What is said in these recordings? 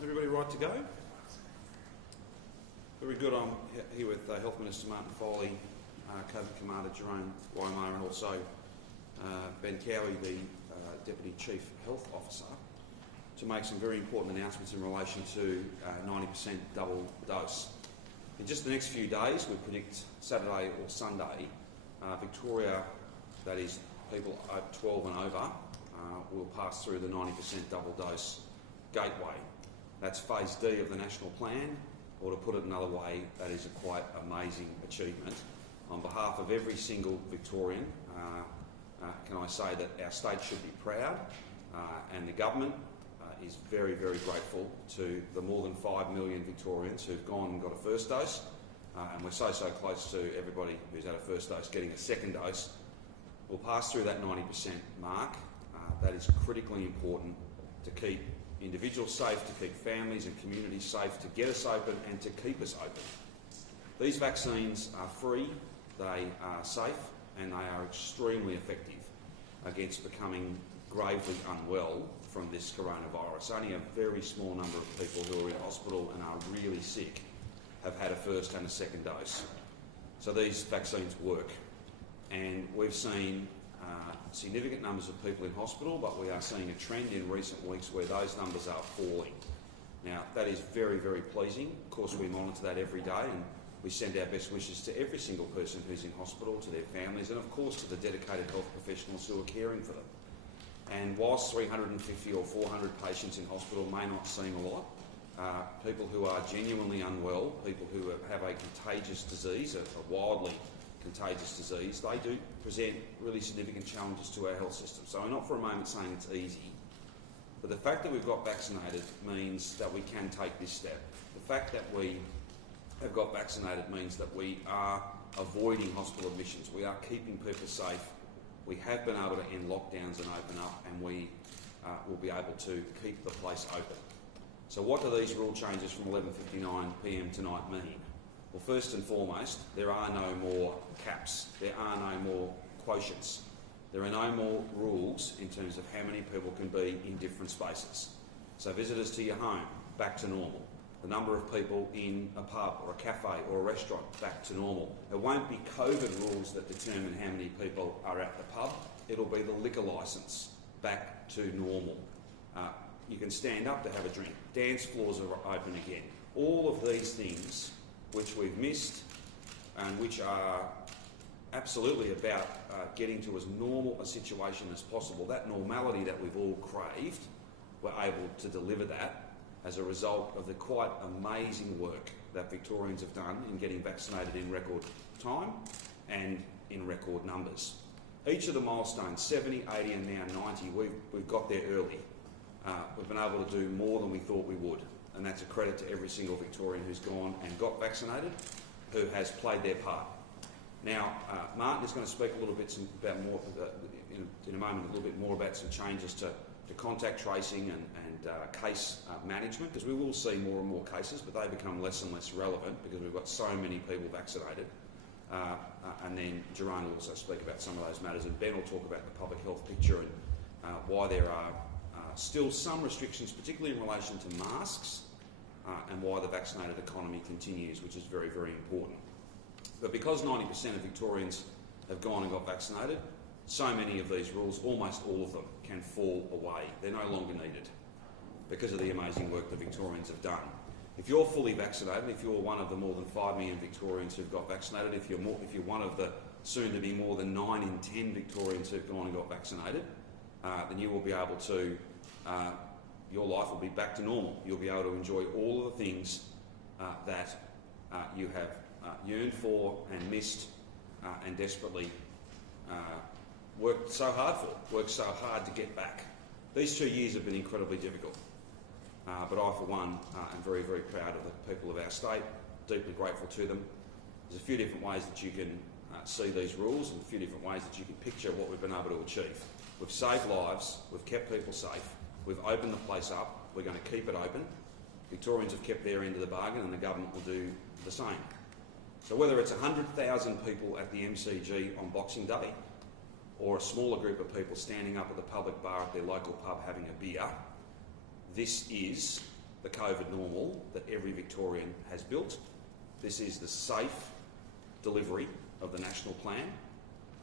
Everybody right to go? Very good. I'm here with Health Minister Martin Foley, COVID Commander Jerome Wymer, and also Ben Cowie, the Deputy Chief Health Officer, to make some very important announcements in relation to 90% double dose. In just the next few days, we predict Saturday or Sunday, Victoria, that is people 12 and over, will pass through the 90% double dose gateway. That's phase D of the national plan, or to put it another way, that is a quite amazing achievement. On behalf of every single Victorian, can I say that our state should be proud, and the government is very, very grateful to the more than 5 million Victorians who've gone and got a first dose, and we're so close to everybody who's had a first dose getting a second dose. We'll pass through that 90% mark. That is critically important to keep individuals safe, to keep families and communities safe, to get us open and to keep us open. These vaccines are free, they are safe, and they are extremely effective against becoming gravely unwell from this coronavirus. Only a very small number of people who are in hospital and are really sick have had a first and a second dose. So these vaccines work, and we've seen significant numbers of people in hospital, but we are seeing a trend in recent weeks where those numbers are falling. Now, that is very, very pleasing. Of course, we monitor that every day, and we send our best wishes to every single person who's in hospital, to their families, and of course to the dedicated health professionals who are caring for them. And whilst 350 or 400 patients in hospital may not seem a lot, people who are genuinely unwell, people who have a contagious disease, a wildly contagious disease, they do present really significant challenges to our health system. So we're not for a moment saying it's easy, but the fact that we've got vaccinated means that we can take this step. The fact that we have got vaccinated means that we are avoiding hospital admissions, we are keeping people safe, we have been able to end lockdowns and open up, and we will be able to keep the place open. So what do these rule changes from 11:59 p.m. tonight mean? Well, first and foremost, there are no more caps, there are no more quotients, there are no more rules in terms of how many people can be in different spaces. So visitors to your home, back to normal. The number of people in a pub or a cafe or a restaurant, back to normal. It won't be COVID rules that determine how many people are at the pub, it'll be the liquor licence, back to normal. You can stand up to have a drink, dance floors are open again. All of these things which we've missed and which are absolutely about getting to as normal a situation as possible, that normality that we've all craved, we're able to deliver that as a result of the quite amazing work that Victorians have done in getting vaccinated in record time and in record numbers. Each of the milestones, 70, 80 and now 90, we've got there early. We've been able to do more than we thought we would, and that's a credit to every single Victorian who's gone and got vaccinated, who has played their part. Now, Martin is going to speak a little bit about more in a moment, a little bit more about some changes to contact tracing and case management, because we will see more and more cases, but they become less and less relevant because we've got so many people vaccinated. And then Jerome will also speak about some of those matters, and Ben will talk about the public health picture and why there are still some restrictions, particularly in relation to masks, and why the vaccinated economy continues, which is very, very important. But because 90% of Victorians have gone and got vaccinated, so many of these rules, almost all of them, can fall away. They're no longer needed because of the amazing work the Victorians have done. If you're fully vaccinated, if you're one of the more than 5 million Victorians who've got vaccinated, if you're one of the soon-to-be more than 9 in 10 Victorians who've gone and got vaccinated, then you will be able to your life will be back to normal. You'll be able to enjoy all of the things that you have yearned for and missed and desperately worked so hard to get back. These 2 years have been incredibly difficult, but I for one am very, very proud of the people of our state, deeply grateful to them. There's a few different ways that you can see these rules and a few different ways that you can picture what we've been able to achieve. We've saved lives, we've kept people safe, we've opened the place up, we're going to keep it open. Victorians have kept their end of the bargain, and the government will do the same. So whether it's 100,000 people at the MCG on Boxing Day, or a smaller group of people standing up at the public bar at their local pub having a beer, this is the COVID normal that every Victorian has built. This is the safe delivery of the national plan.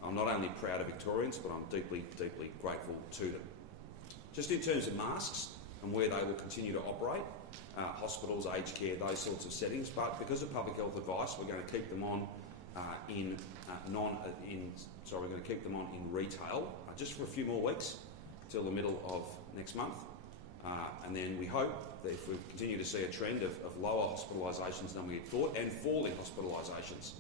I'm not only proud of Victorians, but I'm deeply, deeply grateful to them. Just in terms of masks and where they will continue to operate, hospitals, aged care, those sorts of settings, but because of public health advice, we're going to keep them on in retail just for a few more weeks till the middle of next month. And then we hope that if we continue to see a trend of lower hospitalisations than we had thought and falling hospitalisations,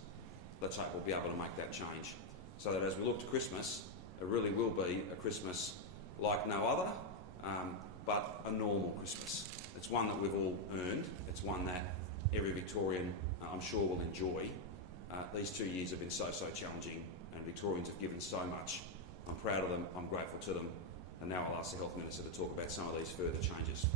let's hope we'll be able to make that change. So that as we look to Christmas, it really will be a Christmas like no other, but a normal Christmas. It's one that we've all earned. It's one that every Victorian, I'm sure, will enjoy. These 2 years have been so challenging, and Victorians have given so much. I'm proud of them, I'm grateful to them, and now I'll ask the Health Minister to talk about some of these further changes.